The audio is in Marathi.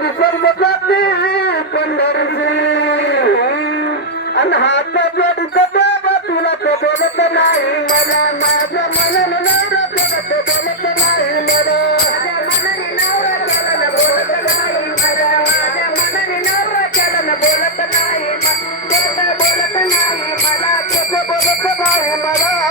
विसर्ग जाती पंढरची आणि हात जोडीत देवा तुला तो बोलत नाही मला माझ्या मनाने नवरा तुला तो बोलत नाही मला माझ्या मनाने नवरा त्याला बोलत नाही मला माझ्या मनाने नवरा त्याला बोलत नाही बोलत नाही मला तो बोलत नाही मला